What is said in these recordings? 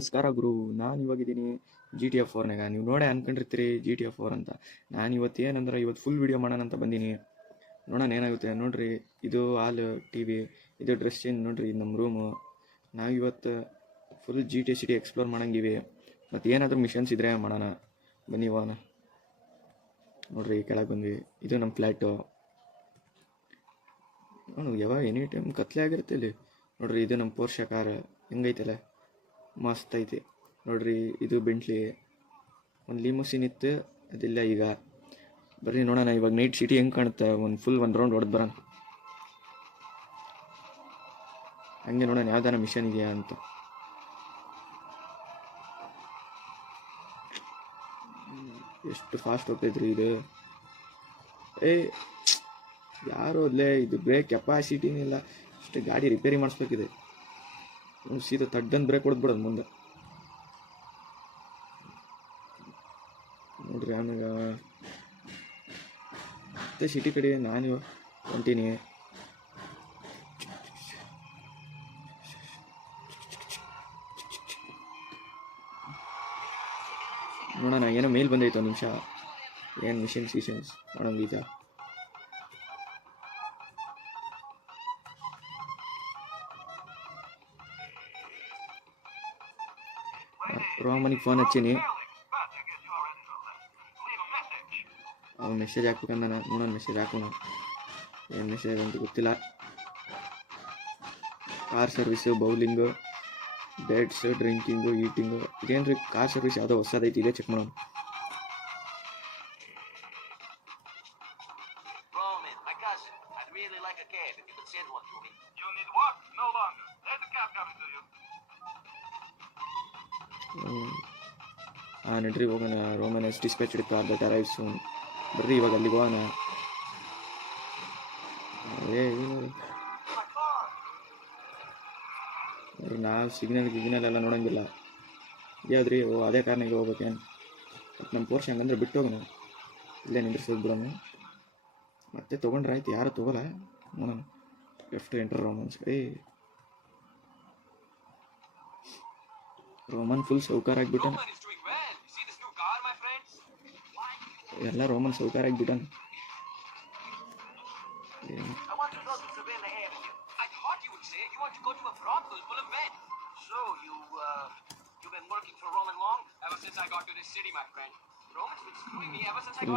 ನಮಸ್ಕಾರ ಗುರು. ನಾನು ಇವಾಗಿದ್ದೀನಿ GTA 4ನಾಗ. ನೀವು ನೋಡೇ ಅನ್ಕೊಂಡಿರ್ತೀರಿ GTA 4 ಅಂತ. ನಾನು ಇವತ್ತು ಏನಂದ್ರೆ ಫುಲ್ ವೀಡಿಯೋ ಮಾಡೋಣ ಅಂತ ಬಂದೀನಿ. ನೋಡೋಣ ಏನಾಗುತ್ತೆ. ನೋಡ್ರಿ, ಇದು ಹಾಲ್ ಟಿ ವಿ, ಇದು ಡ್ರೆಸ್ ಚೇಂಜ್. ನೋಡ್ರಿ, ಇದು ನಮ್ಮ ರೂಮು. ನಾವು ಇವತ್ತು ಫುಲ್ GTA ಸಿಟಿ ಎಕ್ಸ್ಪ್ಲೋರ್ ಮಾಡಂಗಿವಿ. ಮತ್ತು ಏನಾದರೂ ಮಿಷನ್ಸ್ ಇದ್ರೆ ಮಾಡೋಣ ಬನ್ನಿ ಹೋಗೋಣ. ನೋಡ್ರಿ, ಕೆಳಗೆ ಬಂದ್ವಿ. ಇದು ನಮ್ಮ ಫ್ಲ್ಯಾಟು. ನೋಡು, ಯಾವಾಗ ಎನಿ ಟೈಮ್ ಕತ್ಲೆ ಆಗಿರುತ್ತೆ ಇಲ್ಲಿ. ನೋಡ್ರಿ, ಇದು ನಮ್ಮ ಪೋರ್ಷ ಕಾರ್ ಹೆಂಗೈತಲ್ಲ, ಮಸ್ತ್ ಐತಿ. ನೋಡ್ರಿ, ಇದು ಬೆಂಟ್ಲಿ. ಒಂದು ಲಿಮೋಸಿನ್ ಇತ್ತು, ಅದಿಲ್ಲ ಈಗ. ಬರ್ರಿ ನೋಡೋಣ ಇವಾಗ ನೈಟ್ ಸಿಟಿ ಹೆಂಗೆ ಕಾಣುತ್ತೆ. ಒಂದು ರೌಂಡ್ ಹೊಡೆದು ಬರೋಣ. ಹಂಗೆ ನೋಡೋಣ ಯಾವ್ದಾರ ಮಿಷನ್ ಇದೆಯಾ ಅಂತ. ಎಷ್ಟು ಫಾಸ್ಟ್ ಹೋಗ್ತೈತ್ರಿ ಇದು. ಯಾರು ಅಲ್ಲೇ, ಇದು ಬ್ರೇಕ್ ಕೆಪಾಸಿಟಿನೇ ಇಲ್ಲ. ಅಷ್ಟು ಗಾಡಿ ರಿಪೇರಿ ಮಾಡಿಸ್ಬೇಕಿದೆ. ಸೀದಾ ತಡ್ಡನ್ ಬ್ರೇಕ್ ಹೊಡೆದ್ಬಿಡೋದು ಮುಂದೆ. ನೋಡ್ರಿ, ಆಮೇಲೆ ಮತ್ತೆ ಸಿಟಿ ಕಡೆ ನಾನು ಹೊಂಟೀನಿ. ನೋಡೋಣ, ಏನೋ ಮೇಲ್ ಬಂದೈತೆ. ಒಂದು ನಿಮಿಷ. ಏನು ಮಿಷನ್ಸ್ ಮಾಡೋಂಗೀತ. ರೋಮನಿಗೆ ಫೋನ್ ಹಚ್ಚೀನಿ. ಅವ್ನು ಮೆಸೇಜ್ ಹಾಕ್ಬೇಕಂದ. ನೋಡೋಣ, ಮೆಸೇಜ್ ಹಾಕೋಣ. ಏನು ಮೆಸೇಜ್ ಅಂತ ಗೊತ್ತಿಲ್ಲ. Car service, bowling, beds, drinking, eating. ಇದೇನು ರೀ ಕಾರ್ ಸರ್ವಿಸ್ ಯಾವುದೋ ಹೊಸದೈತಿ, ಇದೇ ಚೆಕ್ ಮಾಡೋಣ. ನಡ್ರಿ ಹೋಗೋಣ. Roman is dispatched car that arrives soon. ಬರ್ರಿ ಇವಾಗ ಅಲ್ಲಿಗೆ ಹೋಗೋಣ. ನಾವು ಸಿಗ್ನಲ್ ಎಲ್ಲ ನೋಡೋಂಗಿಲ್ಲ. ಯಾವ್ದ್ರಿ? ಅದೇ ಕಾರ್ನಾಗೆ ಹೋಗ್ಬೇಕೇನು? ಮತ್ತು ನಮ್ಮ ಪೋರ್ಷ ಹಂಗಂದ್ರೆ ಬಿಟ್ಟು ಹೋಗೋಣ. ಇಲ್ಲೇ ನಿಂದ್ರಿಸೋದು ಬಿಡೋಣ. ಮತ್ತೆ ತೊಗೊಂಡ್ರೆ ಆಯ್ತು. ಯಾರು ತೊಗೋಲ್ಲ. ನೋಡೋಣ. Left enter Romans. Roman full ಸೌಕಾರ ಆಗಿಬಿಟ್ಟಾನ. ಎಲ್ಲ ರೋಮನ್ ಸೌಕಾರ ಆಗಿಬಿಟ್ಟಾನ.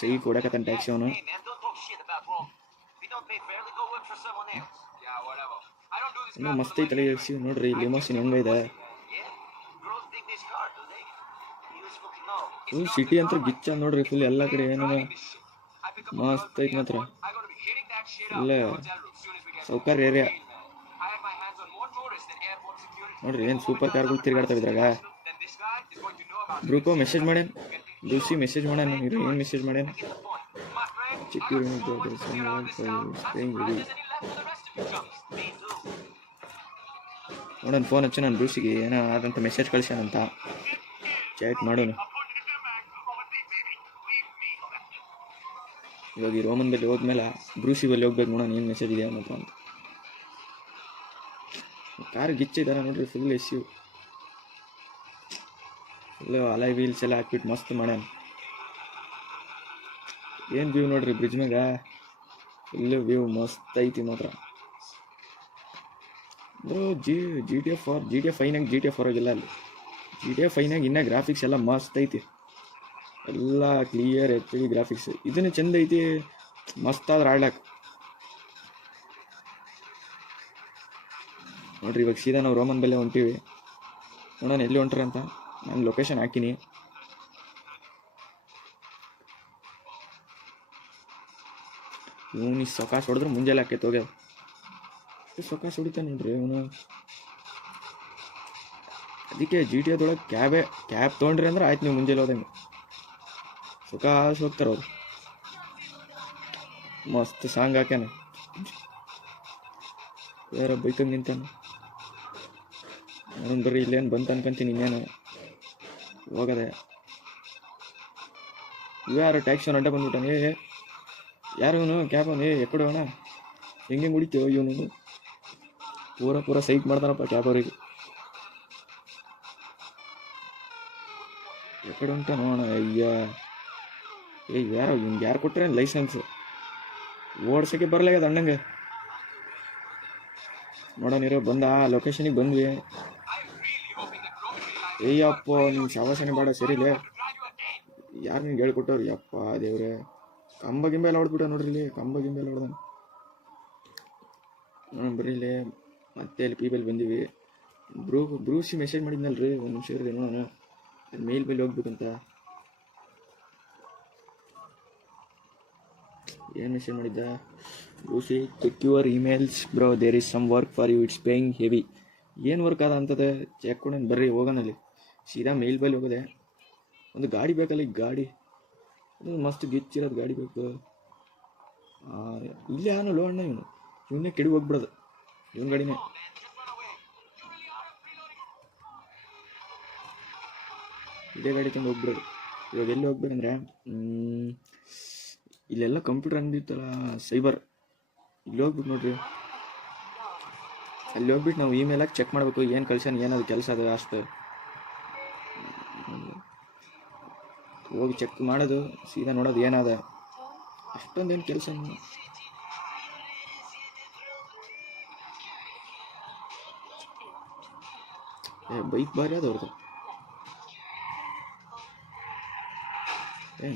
ಸಹಿ ಕೊಡಕತ್ತಾನ ಟ್ಯಾಕ್ಸಿ ಅವನು. ಇನ್ನೂ ಮಸ್ತ್ ಐತಲ್ಲ ಟ್ಯಾಕ್ಸಿ. ನೋಡ್ರಿ, ಲಿಮೋಸಿನ್ ಹೆಂಗೈದೆ. ಫುಲ್ ಸಿಟಿ ಅಂತ ಗಿಚ್ಚ. ನೋಡ್ರಿ, ಫುಲ್ ಎಲ್ಲ ಕಡೆ ಏನೋ ಮಸ್ತ್ ಐತಿ. ಮಾತ್ರ ಇಲ್ಲೇ ಸೌಕರ್ ಏರಿಯಾ. ನೋಡ್ರಿ, ಏನು ಸೂಪರ್ ಕಾರ್ಗಳು ತಿರ್ಗಾಡ್ತಾವೆ ಇದ್ರಾಗ. ಗ್ರೂಪು ಮೆಸೇಜ್ ಮಾಡ್ಯಾನ. ದೂಸಿ ಮೆಸೇಜ್ ಮಾಡ್ಯಾನ. ಏನು ಮೆಸೇಜ್ ಮಾಡ್ಯಾನ? ನೋಡೋಣ, ಫೋನ್ ಹಚ್ಚು ನಾನು ದೂಸಿಗೆ. ಏನೋ ಆದಂಥ ಮೆಸೇಜ್ ಕಳ್ಸ್ಯಾನಂತ. ಚಾಟ್ ಮಾಡೋಣ. ಇವಾಗ ಈ ರೋಮನ್ ಬಲ್ಲಿ ಹೋದ್ಮೇಲೆ ಬ್ರೂಸಿ ಬಲ್ಲಿ ಹೋಗ್ಬೇಕು. ನೋಡೋಣ ಏನು ಮೆಸೇಜ್ ಇದೆ ಅನ್ನೋದು ಅಂತ. ಕಾರ್ ಗಿಚ್ಚಿದಾರ ನೋಡ್ರಿ, ಫುಲ್ ಎಸ್ಯು. ಫುಲ್ಲು ಅಲೈ ವೀಲ್ಸ್ ಎಲ್ಲ ಹಾಕ್ಬಿಟ್ಟು ಮಸ್ತ್ ಮಾಡ್ಯಾನ. ಏನು ವ್ಯೂ ನೋಡ್ರಿ ಬ್ರಿಡ್ಜ್ ಮ್ಯಾಗ. ಫುಲ್ಲು ವ್ಯೂ ಮಸ್ತ್ ಐತಿ ಮಾತ್ರ. GTA 5ನಾಗ GTA 4 ಆಗಿಲ್ಲ. ಅಲ್ಲಿ GTA 5ನಾಗ ಇನ್ನೂ ಗ್ರಾಫಿಕ್ಸ್ ಎಲ್ಲ ಮಸ್ತ್ ಐತಿ. ಎಲ್ಲ ಕ್ಲಿಯರ್ HD ಗ್ರಾಫಿಕ್ಸ್. ಇದನ್ನು ಚೆಂದ ಐತಿ, ಮಸ್ತ್ ಆದ್ರೆ ಆಡ್ಲಾಕ. ನೋಡ್ರಿ, ಇವಾಗ ಸೀದಾ ನಾವು ರೋಮನ್ ಬೆಲೆ ಹೊಂಟೀವಿ. ನೋಡೋಣ ಎಲ್ಲಿ ಹೊಂಟ್ರಿ ಅಂತ. ನಾನು ಲೊಕೇಶನ್ ಹಾಕಿನಿ. ಇವನು ಸೊಕಾಸ್ ಹೊಡೆದ್ರೆ ಮುಂಜಾನೆ ಹಾಕೈತೆ ಹೋಗ್ಯಾವ. ಸೊಕಾಸ್ ಹೊಡಿತಾನೆ ನೋಡ್ರಿ ಇವನು. ಅದಕ್ಕೆ GTAದೊಳಗೆ ಕ್ಯಾಬ್ ತೊಗೊಂಡ್ರಿ ಅಂದ್ರೆ ಆಯ್ತು, ನೀವು ಮುಂಜಾನೆ ಹೋದಂಗೆ ಸೊಕಾಸ್ ಹೋಗ್ತಾರೆ ಅವ್ರು. ಮಸ್ತ್ ಸಾಂಗ್ ಹಾಕ್ಯಾನ. ಯಾರೋ ಬೈಕಂಗೆ ನಿಂತಾನ. ನೋಡೋಣ ಬರ್ರಿ, ಇಲ್ಲೇನು ಬಂತ ಅನ್ಕೊಂತೀನಿ. ಇನ್ನೇನು ಹೋಗದೆ. ಯಾರು ಟ್ಯಾಕ್ಸಿ ಅವನು ಅಡ್ಡ ಬಂದ್ಬಿಟ್ಟಾನೆ. ಯಾರು ಇವನು ಕ್ಯಾಬ್ ಅವನು? ಎಕ್ಕಡೆ ಅವನ? ಹೆಂಗೆ ಹೊಡಿತೀವೋ ಇವನು. ಪೂರ ಸೈಟ್ ಮಾಡ್ತಾನಪ್ಪ ಕ್ಯಾಬ್ ಅವ್ರಿಗೆ. ಎಕಡೆ ಉಂಟ ನೋಡೋಣ. ಅಯ್ಯ ಯಾರು ಹಿಂಗೆ ಯಾರು ಕೊಟ್ರೆ ಲೈಸೆನ್ಸ್ ಓಡ್ಸೋಕ್ಕೆ ಬರಲಾಗ್ಯದ ಅಣ್ಣಂಗೆ. ನೋಡೋಣಿರೋ ಬಂದ ಲೊಕೇಶನಿಗೆ ಬಂದ್ವಿ. ಅಯ್ಯಪ್ಪ ನಿಮ್ಮ ಶವಾಸನೆ ಬೇಡ ಸರಿಲೇ. ಯಾರು ನಿನ್ಗೆ ಹೇಳ್ಕೊಟ್ಟವ್ರು ಯಪ್ಪ ದೇವ್ರೆ. ಕಂಬ ಗಿಂಬ ಎಲ್ಲ ಹೊಡೆದ್ಬಿಟ್ಟ ನೋಡ್ರಿ ಇಲ್ಲಿ. ಕಂಬ ಗಿಂಬ ಎಲ್ಲ ಹೊಡೆದ ಬರ್ರಿ ಇಲ್ಲಿ. ಮತ್ತೆ ಅಲ್ಲಿ ಪೀಬಲ್ ಬಂದೀವಿ. ಬ್ರೂಸಿ ಮೆಸೇಜ್ ಮಾಡಿದ್ನಲ್ರಿ, ಒಂದು ನಿಮಿಷ ಇರಲಿ ನೋಡೋಣ. ಮೇಲ್ ಮೇಲೆ ಹೋಗ್ಬೇಕಂತ ಏನು ಮೆಸೇಜ್ ಮಾಡಿದ್ದ? Brucie check your emails bro, there is some work for you, it's paying heavy. ಏನು ವರ್ಕ್ ಅದ ಅಂತದೆ ಚೆಕ್ ಕೊಡೋಣ ಬರ್ರಿ ಹೋಗೋಣಲ್ಲಿ. ಸೀದಾ ಮೇಲ್ ಬಲ್ಲಿ ಹೋಗೋದೆ. ಒಂದು ಗಾಡಿ ಬೇಕಲ್ಲ, ಈಗ ಗಾಡಿ ಅದು ಮಸ್ತ್ ಗಿಚ್ಚಿರೋದು ಗಾಡಿ ಬೇಕು. ಇಲ್ಲೇ ಆನಲ್ಲ ಅಣ್ಣ ಇವನ್ನೇ ಕೆಡಿ ಹೋಗ್ಬಿಡೋದು. ಇವನ್ ಗಾಡಿನೇ ಇದೇ ಗಾಡಿ ತಂದು ಹೋಗ್ಬಿಡೋದು. ಇವಾಗ ಎಲ್ಲಿ ಹೋಗ್ಬೇಕಂದ್ರೆ ಇಲ್ಲೆಲ್ಲ ಕಂಪ್ಯೂಟರ್ ಅಂಗಡಿತ್ತಲ್ಲ ಸೈಬರ್, ಇಲ್ಲಿ ಹೋಗ್ಬಿಟ್ಟು ನೋಡ್ರಿ. ಅಲ್ಲಿ ಹೋಗ್ಬಿಟ್ಟು ನಾವು ಇಮೇಲಾಗಿ ಚೆಕ್ ಮಾಡಬೇಕು ಏನು ಕಳ್ಸಾನ, ಏನದು ಕೆಲಸ ಅದು ಅಷ್ಟು ಹೋಗಿ ಚೆಕ್ ಮಾಡೋದು, ಸೀದಾ ನೋಡೋದು ಏನದ. ಅಷ್ಟೊಂದೇನು ಕೆಲಸ. ಬೈಕ್ ಬಾರಿ ಅದು ಅವ್ರದ್ದು.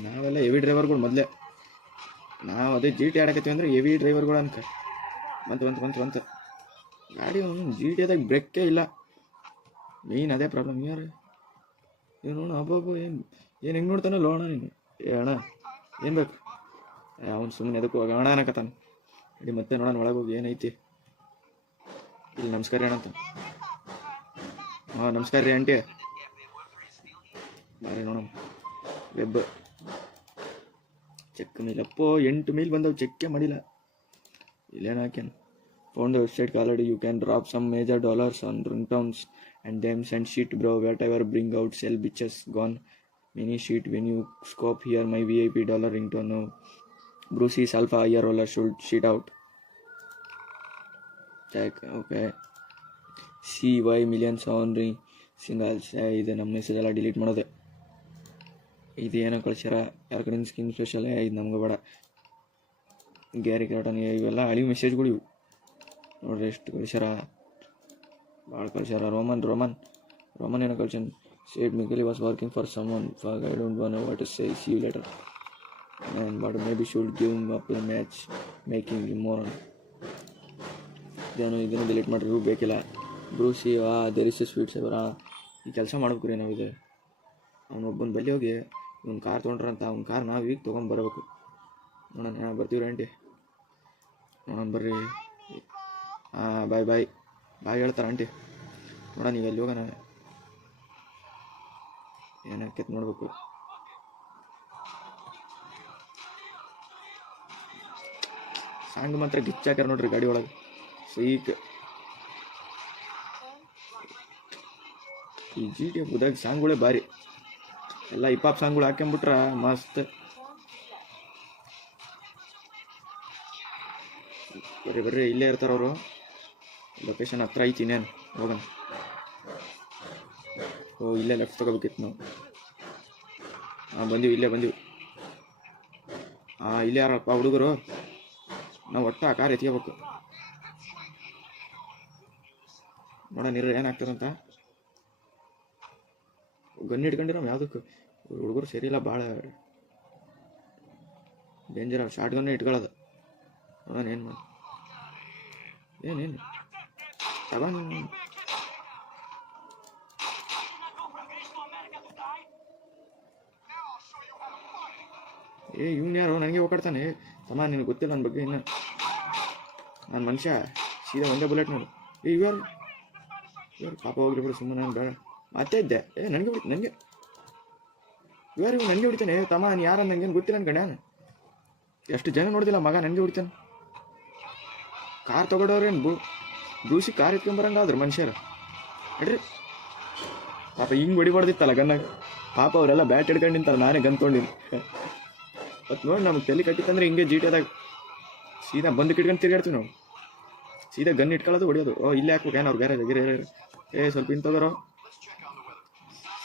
ನಾವೆಲ್ಲ ಹೆವಿ ಡ್ರೈವರ್ಗಳು ಮೊದಲೇ. ನಾವು ಅದೇ ಜಿ ಟಿ ಆಡಕತ್ತೀವಿ ಅಂದರೆ ಹೆವಿ ಡ್ರೈವರ್ಗಳು ಅನ್ಕ. ಬಂತು ಗಾಡಿ ಜಿ ಟಿ ಅದಾಗ ಬ್ರೇಕೇ ಇಲ್ಲ. ಮೇಯ್ನ್ ಅದೇ ಪ್ರಾಬ್ಲಮ್. ಯಾರು ನೀವು ನೋಡು ಹಬ್ಬ ಏನು ಹೆಂಗೆ ನೋಡ್ತಾನಲ್ಲ ಅಣ್ಣ ನೀನು. ಅಣ್ಣ ಏನು ಬೇಕು? ಅವ್ನು ಸುಮ್ಮನೆ ಎದಕ್ಕೆ ಹೋಗ ಅಣ್ಣ ಅನ್ನಕತ್ತಾನ. ಅಡಿ ಮತ್ತೆ ನೋಡೋಣ ಒಳಗೆ ಹೋಗಿ ಏನೈತಿ. ಇಲ್ಲಿ ನಮಸ್ಕಾರ ರೀ ಅಣ್ಣಂತ. ನಮಸ್ಕಾರ ರೀ ಆಂಟಿ. ಬಾರಿ ನೋಡೋಣ. ವೆಬ್ ಚೆಕ್ ಮೇಲಪ್ಪೋ 8 ಮೇಲ್ ಬಂದವು, ಚೆಕ್ಕೇ ಮಾಡಿಲ್ಲ. ಇಲ್ಲೇನು ಹಾಕ್ಯಾನ? Found the website already, you can drop some major dollars on ringtones and them send shit bro, whatever bring out sell bitches gone mini shit when you scope here my VIP dollar ringtone now. Bruce's alpha year roller should shit out check okay CY millions on ring singles. ಇದು ನಮ್ಮ message ಎಲ್ಲ delete ಮಾಡೋದೆ. ಇದು ಏನೋ ಕಳ್ಸ್ಯಾರ ಯಾರ ಕಡೆಯಿಂದ skin special. ಇದು ನಮ್ಗೆ ಬೇಡ. ಗ್ಯಾರಿ ಕ್ರಾಟನ್ ಇವೆಲ್ಲ ಹಳಿ ಮೆಸೇಜ್ಗಳು ಇವು ನೋಡ್ರಿ. ಎಷ್ಟು ಕಳ್ಸ್ಯಾರ, ಭಾಳ ಕಳ್ಸ್ಯಾರ. ರೋಮನ್ ಏನೋ ಕಳ್ಸ್ಯಾನ. Said Mikali was working for someone for I don't know what to say, see you later and but maybe should give up the match making more. ಇದನ್ನು ಡಿಲೀಟ್ ಮಾಡಿರಿ, ಇವು ಬೇಕಿಲ್ಲ. Brucie there is a sweet saver. ಈ ಕೆಲಸ ಮಾಡ್ಬೇಕು ರೀ ನಾವು. ಇದು ಅವನೊಬ್ಬನ ಬಲ್ಲಿ ಹೋಗಿ ಇವ್ನ ಕಾರ್ ತೊಗೊಂಡ್ರಂತ, ಅವ್ನ ಕಾರ್ ನಾವು ಈಗ ತೊಗೊಂಬರ್ಬೇಕು. ನೋಡೋಣ ಬರ್ತೀವಿ ಆಂಟಿ. ನೋಡೋಣ ಬರ್ರಿ. ಬಾಯ್ ಹೇಳ್ತಾರೆ ಆಂಟಿ. ನೋಡೋಣ ಈಗ ಅಲ್ಲಿ ಹೋಗೋಣ. ಏನಾಕೈತೆ ನೋಡ್ಬೇಕು. ಸಾಂಗ್ ಮಾತ್ರ ಗಿಚ್ಚಾಕ್ಯಾರ ನೋಡ್ರಿ ಗಾಡಿ ಒಳಗೆ ಸೈಕ್. ಈ ಜಿ ಟಿ ಎಫ್ದಾಗ ಸಾಂಗ್ಗಳೇ ಭಾರಿ. ಎಲ್ಲ ಹಿಪಾಪ್ ಸಾಂಗ್ಗಳು ಹಾಕ್ಕೊಂಬಿಟ್ರ ಮಸ್ತ್. ಬರ್ರಿ ಇಲ್ಲೇ ಇರ್ತಾರ ಅವರು. ಲೊಕೇಶನ್ ಹತ್ರ ಐತಿ, ಇನ್ನೇನು ಹೋಗೋಣ. ಇಲ್ಲೇ ಲೆಫ್ಟ್ ತಗೋಬೇಕಿತ್ತು ನಾವು. ಬಂದೀವಿ, ಇಲ್ಲೇ ಬಂದೀವಿ. ಇಲ್ಲೇ ಯಾರಪ್ಪ ಹುಡುಗರು. ನಾವು ಒಟ್ಟು ಆ ಕಾರ್ ಎತ್ಕೋಬೇಕು. ನೋಡೋಣ ನೀರು ಏನಾಗ್ತದಂತ. ಗನ್ ಇಟ್ಕೊಂಡಿರೋ ಯಾವುದಕ್ಕೆ ಹುಡುಗರು ಸರಿಯಿಲ್ಲ, ಭಾಳ ಡೇಂಜರ್. ಶಾರ್ಟ್ ಗನ್ನೇ ಇಟ್ಕೊಳ್ಳೋದು. ನೋಡೋಣ ಏನು ಮಾಡಿ. ಏನೇನು ತಗೊಂಡು ಇವ್ನು ಯಾರು ನನಗೆ ಹೋಗ್ತಾನೆ. ತಮ್ಮ ನಿನಗೆ ಗೊತ್ತಿಲ್ಲ ನನ್ನ ಬಗ್ಗೆ. ಇನ್ನು ನಾನು ಮನುಷ್ಯ ಸೀದಾ ಒಂದೇ ಬುಲೆಟ್ ನೋಡು. ಇವ್ಯಾರು ಪಾಪ ಹೋಗ್ರಿ ಬಿಡು, ಸುಮ್ಮನೆ ನಾನು ಬೇಡ ಮತ್ತೆ ಇದ್ದೆ. ನನಗೆ ಇವ್ಯಾರು ಇವ್ ನನಗೆ ಹೊಡಿತಾನೆ. ತಮ್ಮ ನೀನು ಯಾರು ನನಗೇನು ಗೊತ್ತಿಲ್ಲ ಅನ್ಕಂಡೆ. ನಾನು ಎಷ್ಟು ಜನ ನೋಡ್ದಿಲ್ಲ ಮಗ ನನಗೆ ಹೊಡಿತಾನೆ. ಕಾರ್ ತೊಗೊಂಡವ್ರೇನು ಬ್ರೂಸಿ ಕಾರ್ ಎತ್ಕೊಂಬರಂಗಾದ್ರು ಮನುಷ್ಯರು ಹೇಳ್ರಿ. ಪಾಪ ಹಿಂಗೆ ಹೊಡಿಬಾರ್ದಿತ್ತಲ್ಲ ಗನ್ನಾಗ. ಪಾಪ ಅವರೆಲ್ಲ ಬ್ಯಾಟ್ ಹಿಡ್ಕೊಂಡು ನಿಂತಾರೆ, ನಾನೇ ಗನ್ ತೊಗೊಂಡಿನಿ. ಮತ್ತು ನೋಡಿ ನಮ್ಗೆ ತಲೆ ಕಟ್ಟಿತ್ತಂದ್ರೆ ಹಿಂಗೆ ಜಿ ಟಿ ಅದಾಗ ಸೀದಾ ಬಂದು ಕಿಟ್ಕೊಂಡು ತಿರ್ಗಾಡ್ತೀವಿ ನಾವು. ಸೀದಾ ಗನ್ ಇಟ್ಕೊಳ್ಳೋದು ಹೊಡಿಯೋದು. ಇಲ್ಲೇ ಹಾಕ್ಬೇಕು ಏನು ಅವ್ರು ಗ್ಯಾರೇಜ್ ಸ್ವಲ್ಪ ಇನ್ ತಗೋರೋ.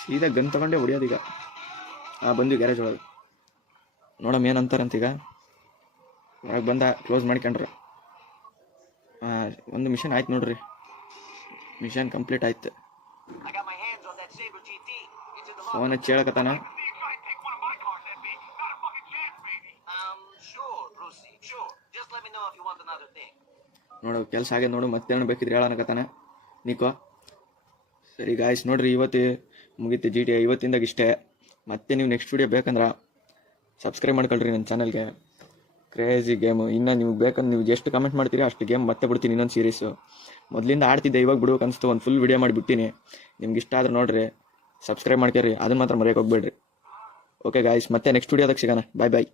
ಸೀದಾ ಗನ್ ತೊಗೊಂಡೇ ಹೊಡಿಯೋದು. ಈಗ ಬಂದ್ವಿ ಗ್ಯಾರೇಜ್ ಒಳಗೆ. ನೋಡಮ್ಮ ಏನಂತಾರಂತ. ಈಗ ಹೊರಗೆ ಬಂದ ಕ್ಲೋಸ್ ಮಾಡ್ಕೊಂಡ್ರೆ ಒಂದು ಮಿಷನ್ ಆಯ್ತು ನೋಡ್ರಿ. ಮಿಷನ್ ಕಂಪ್ಲೀಟ್ ಆಯ್ತು. ಫೋನ್ ಹಚ್ಚಿ ಹೇಳಕತ್ತಾನ. ನೋಡು ಕೆಲಸ ಆಗ್ಯದ ನೋಡು, ಮತ್ತೇನು ಬೇಕಿದ್ರೆ ಹೇಳನಕತ್ತಾನ ನಿಕೋ. ಸರಿ ಗಾಯ್ಸ್, ನೋಡ್ರಿ ಇವತ್ತು ಮುಗೀತು GTA ಇವತ್ತಿಂದಾಗ ಇಷ್ಟೇ. ಮತ್ತೆ ನೀವು ನೆಕ್ಸ್ಟ್ ವಿಡಿಯೋ ಬೇಕಂದ್ರೆ ಸಬ್ಸ್ಕ್ರೈಬ್ ಮಾಡ್ಕೊಳ್ರಿ ನನ್ನ ಚಾನಲ್ಗೆ. Crazy game. ಇನ್ನು ನಿಮ್ಗೆ ಬೇಕಂದ್ರೆ ನೀವು ಎಷ್ಟು ಕಮೆಂಟ್ ಮಾಡ್ತೀರಿ ಅಷ್ಟು ಗೇಮ್ ಮತ್ತೆ ಬಿಡ್ತೀನಿ. ಇನ್ನೊಂದು ಸೀರೀಸು ಮೊದಲಿಂದ ಆಡ್ತಿದ್ದೆ, ಇವಾಗ ಬಿಡ್ಬೇಕು ಅನಿಸ್ತು, ಒಂದು ಫುಲ್ ವಿಡಿಯೋ ಮಾಡಿಬಿಟ್ಟಿನಿ. ನಿಮ್ಗೆ ಇಷ್ಟ ಆದ್ರೆ ನೋಡ್ರಿ, ಸಬ್ಸ್ಕ್ರೈಬ್ ಮಾಡ್ಕೊರಿ, ಅದನ್ನು ಮಾತ್ರ ಮರೆಯೋಕೆ ಹೋಗ್ಬೇಡ್ರಿ. ಓಕೆ ಗಾಯ್ಸ್, ಮತ್ತೆ ನೆಕ್ಸ್ಟ್ ವಿಡಿಯೋದಾಗ ಸಿಗೋಣ. ಬಾಯ್ ಬಾಯ್.